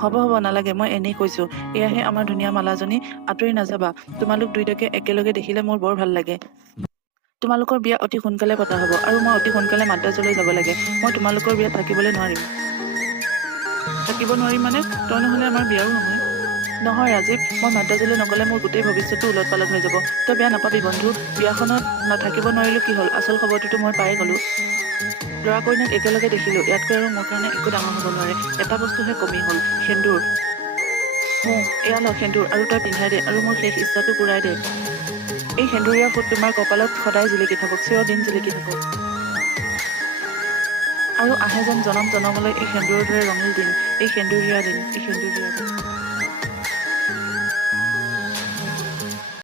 হ'ব নালাগে, মই এনেই কৈছো। এয়াহে আমাৰ ধুনীয়া মালাজনী, আঁতৰি নাযাবা। তোমালোক দুইটাকে একেলগে দেখিলে মোৰ বৰ ভাল লাগে। তোমালোকৰ বিয়া অতি সোনকালে পতা হ'ব, আৰু মই অতি সোনকালে মাদ্ৰাজলৈ যাব লাগে। মই তোমালোকৰ বিয়াত থাকিবলৈ নোৱাৰিম। থাকিব নোৱাৰিম মানে? তই নহ'লে আমাৰ বিয়াও নহয়। নহয় ৰাজীৱ, মই মাদ্ৰাজলৈ নগ'লে মোৰ গোটেই ভৱিষ্যতটো উলট পালট হৈ যাব। তই বেয়া নাপাবি বন্ধু, বিয়াখনত নাথাকিব নোৱাৰিলো কি হ'ল, আচল খবৰটোতো মই পাই গ'লো। ল'ৰা কইনাক একেলগে দেখিলো, ইয়াতকৈ আৰু মোৰ কাৰণে একো ডাঙৰ হ'ব নোৱাৰে। এটা বস্তুহে কমি হ'ল, সেন্দুৰ। এয়া ল সেন্দুৰ, আৰু তই পিন্ধাই দে, আৰু মোৰ শেষ ইচ্ছাটো পূৰাই দে। এই সেন্দুৰীয়া ফুট তোমাৰ কপালত সদায় জিলিকি থাকক, চিৰদিন জিলিকি থাকক। আৰু আহে যেন জনম জনমলৈ এই সেন্দুৰৰ দৰে ৰঙীল দিন, এই সেন্দুৰীয়া দিন, এই সেন্দুৰীয়া দিন।